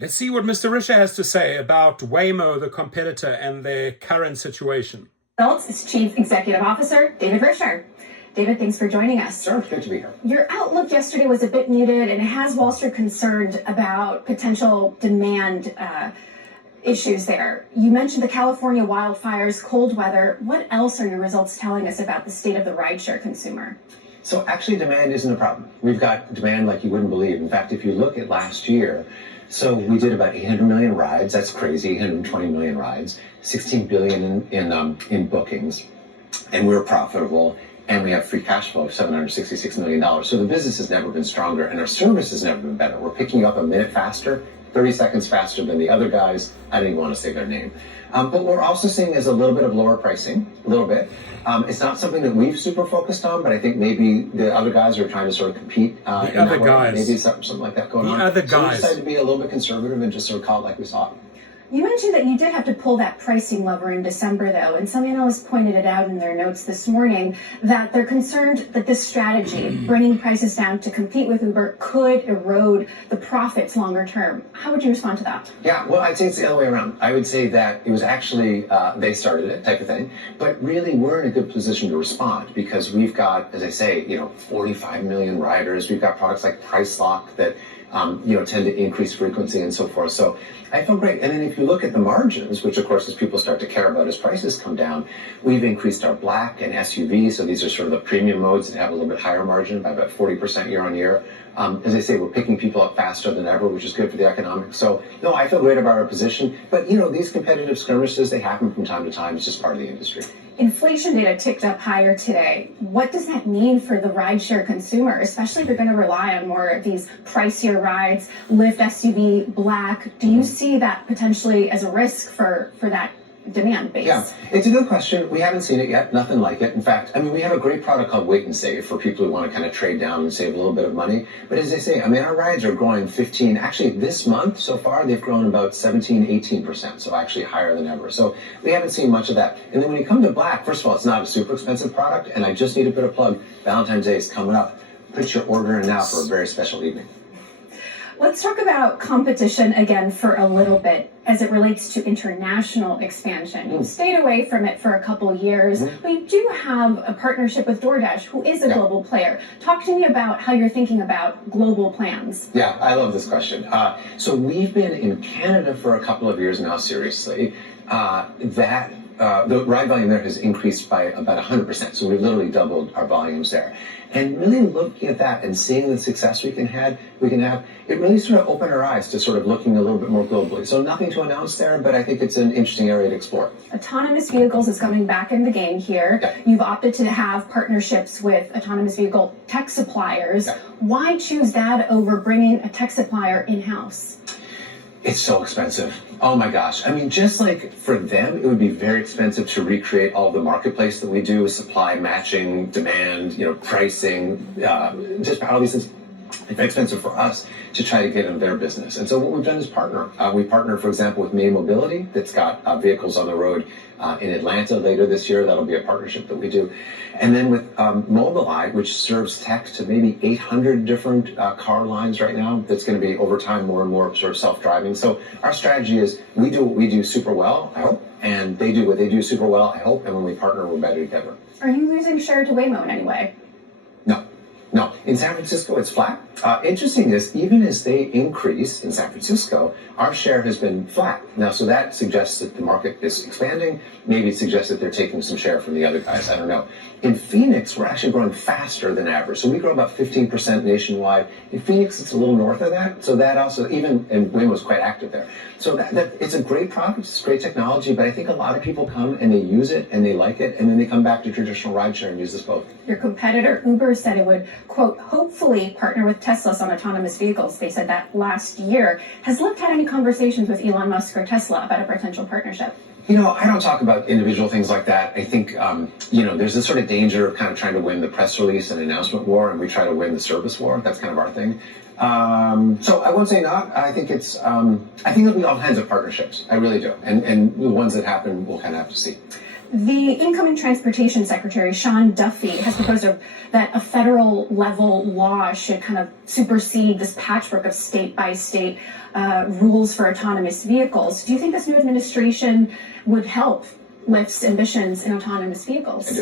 Let's see what Mr. Risher has to say about Waymo, the competitor, and their current situation. Its Chief Executive Officer, David Risher. David, thanks for joining us. Sure, good to be here. Your outlook yesterday was a bit muted, and it has Wall Street concerned about potential demand issues there. You mentioned the California wildfires, cold weather. What else are your results telling us about the state of the rideshare consumer? So actually demand isn't a problem. We've got demand like you wouldn't believe. In fact, if you look at last year, so we did about 800 million rides. That's crazy, 820 million rides, 16 billion in bookings, and we're profitable, and we have free cash flow of $766 million. So the business has never been stronger, and our service has never been better. We're picking up a minute faster, 30 seconds faster than the other guys. I don't even want to say their name. But what we're also seeing is a little bit of lower pricing, a little bit. It's not something that we've super focused on, but I think maybe the other guys are trying to sort of compete. The other guys. Maybe something like that going on. The other So we guys. decided to be a little bit conservative and just sort of call it like we saw it. You mentioned that you did have to pull that pricing lever in December, though, and some analysts pointed it out in their notes this morning that they're concerned that this strategy, bringing prices down to compete with Uber, could erode the profits longer term. How would you respond to that? Yeah, well, I'd say it's the other way around. I would say that it was actually they started it type of thing, but really we're in a good position to respond because we've got, as I say, 45 million riders. We've got products like Price Lock that tend to increase frequency and so forth. So I feel great. And then if you look at the margins, which of course as people start to care about as prices come down, we've increased our Black and SUV. So these are sort of the premium modes that have a little bit higher margin by about 40% year on year. As I say, we're picking people up faster than ever, which is good for the economics. So no, I feel great about our position. But these competitive skirmishes, they happen from time to time. It's just part of the industry. Inflation data ticked up higher today. What does that mean for the rideshare consumer, especially if you're going to rely on more of these pricier rides, Lyft SUV, Black? Do you see that potentially as a risk for that demand base? Yeah, it's a good question. We haven't seen it yet, nothing like it. In fact, we have a great product called Wait and Save for people who want to kind of trade down and save a little bit of money. But as I say, our rides are growing 15, actually this month so far, they've grown about 17, 18%, so actually higher than ever. So we haven't seen much of that. And then when you come to Black, first of all, it's not a super expensive product, and I just need to put a plug. Valentine's Day is coming up. Put your order in now for a very special evening. Let's talk about competition again for a little bit as it relates to international expansion. You've stayed away from it for a couple years, but you do have a partnership with DoorDash, who is a global player. Talk to me about how you're thinking about global plans. Yeah, I love this question. So we've been in Canada for a couple of years now, seriously. The ride volume there has increased by about 100%. So we've literally doubled our volumes there. And really looking at that and seeing the success we can have, it really sort of opened our eyes to sort of looking a little bit more globally. So nothing to announce there, but I think it's an interesting area to explore. Autonomous vehicles is coming back in the game here. Yeah. You've opted to have partnerships with autonomous vehicle tech suppliers. Yeah. Why choose that over bringing a tech supplier in-house? It's so expensive. Oh my gosh. just like for them, it would be very expensive to recreate all the marketplace that we do, supply matching, demand, pricing, just all these things. It's very expensive for us to try to get into their business. And so what we've done is partner. We partner, for example, with May Mobility that's got vehicles on the road in Atlanta later this year. That'll be a partnership that we do. And then with Mobileye, which serves tech to maybe 800 different car lines right now. That's going to be over time more and more sort of self-driving. So our strategy is we do what we do super well, I hope, and they do what they do super well, I hope. And when we partner, we're better together. Are you losing share to Waymo in any way? No. In San Francisco, it's flat. Interesting is, even as they increase in San Francisco, our share has been flat. Now, so that suggests that the market is expanding. Maybe it suggests that they're taking some share from the other guys. I don't know. In Phoenix, we're actually growing faster than average. So we grow about 15% nationwide. In Phoenix, it's a little north of that. So that also, and Waymo's quite active there. So that it's a great product, it's great technology, but I think a lot of people come and they use it and they like it, and then they come back to traditional rideshare and use this both. Your competitor, Uber, said it would, quote, hopefully partner with Tesla on autonomous vehicles. They said that last year. Has Lyft had any conversations with Elon Musk or Tesla about a potential partnership? I don't talk about individual things like that. I think, there's this sort of danger of kind of trying to win the press release and announcement war, and we try to win the service war. That's kind of our thing. So I won't say not. I think I think there'll be all kinds of partnerships. I really do. And the ones that happen, we'll kind of have to see. The incoming Transportation Secretary, Sean Duffy, has proposed that a federal level law should kind of supersede this patchwork of state by state rules for autonomous vehicles. Do you think this new administration would help Lyft's ambitions in autonomous vehicles?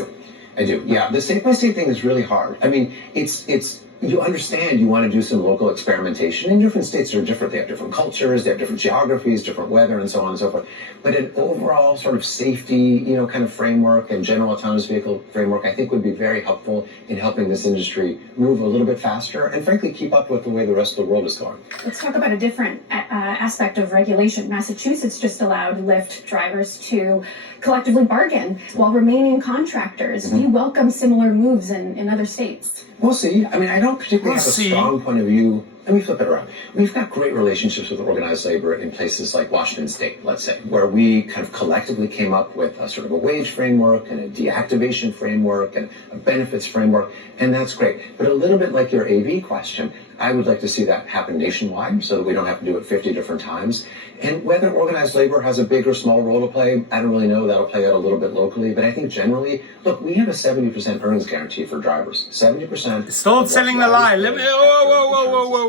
I do. Yeah, the state by state thing is really hard. I mean, it's you understand you want to do some local experimentation, and different states are different. They have different cultures, they have different geographies, different weather, and so on and so forth. But an overall sort of safety, kind of framework and general autonomous vehicle framework, I think would be very helpful in helping this industry move a little bit faster and frankly keep up with the way the rest of the world is going. Let's talk about a different aspect of regulation. Massachusetts just allowed Lyft drivers to collectively bargain while remaining contractors. Do you welcome similar moves in other states? We'll see. I mean, I don't particularly have a strong point of view. Let me flip it around. We've got great relationships with organized labor in places like Washington State, let's say, where we kind of collectively came up with a sort of a wage framework and a deactivation framework and a benefits framework, and that's great. But a little bit like your AV question, I would like to see that happen nationwide so that we don't have to do it 50 different times. And whether organized labor has a big or small role to play, I don't really know. That'll play out a little bit locally. But I think generally, look, we have a 70% earnings guarantee for drivers. 70%. Still selling the lie. Let me.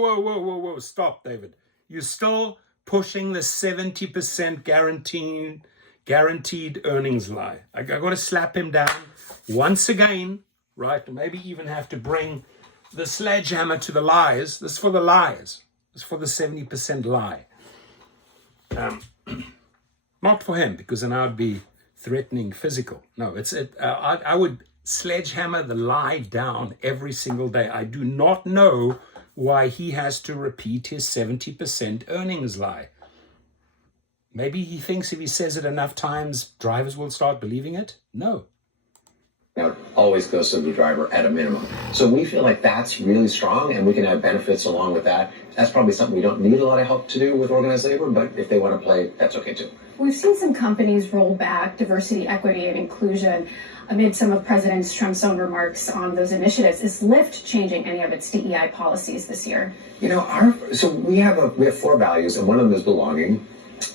Whoa. Stop, David. You're still pushing the 70% guaranteed earnings lie. I got to slap him down once again, right? Maybe even have to bring the sledgehammer to the lies. This is for the lies. This is for the 70% lie. Not for him, because then I'd be threatening physical. No, I would sledgehammer the lie down every single day. I do not know why he has to repeat his 70% earnings lie. Maybe he thinks if he says it enough times, drivers will start believing it? No. Now, it always goes to the driver at a minimum. So we feel like that's really strong, and we can have benefits along with that. That's probably something we don't need a lot of help to do with organized labor, but if they want to play, that's okay too. We've seen some companies roll back diversity, equity, and inclusion amid some of President Trump's own remarks on those initiatives. Is Lyft changing any of its DEI policies this year? So we have 4 values, and one of them is belonging.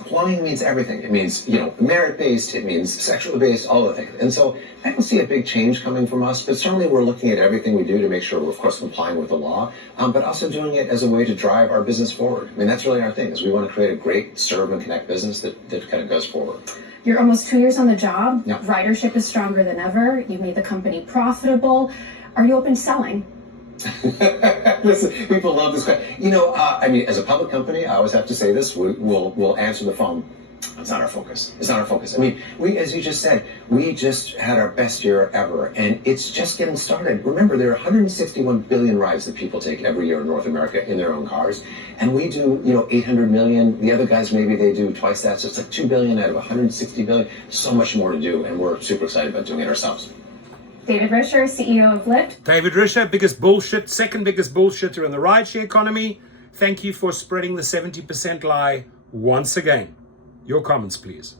Belonging means everything. It means, merit-based, it means sexually-based, all the things. And so I don't see a big change coming from us, but certainly we're looking at everything we do to make sure we're, of course, complying with the law, but also doing it as a way to drive our business forward. I mean, that's really our thing, is we want to create a great serve and connect business that kind of goes forward. You're almost 2 years on the job. Yeah. Ridership is stronger than ever. You've made the company profitable. Are you open to selling? Listen, people love this question. As a public company, I always have to say this, we'll answer the phone. It's not our focus. It's not our focus. I mean, as you just said, we just had our best year ever, and it's just getting started. Remember, there are 161 billion rides that people take every year in North America in their own cars, and we do, 800 million. The other guys, maybe they do twice that, so it's like 2 billion out of 160 billion. So much more to do, and we're super excited about doing it ourselves. David Risher, CEO of Lyft. David Risher, second biggest bullshitter in the rideshare economy. Thank you for spreading the 70% lie once again. Your comments, please.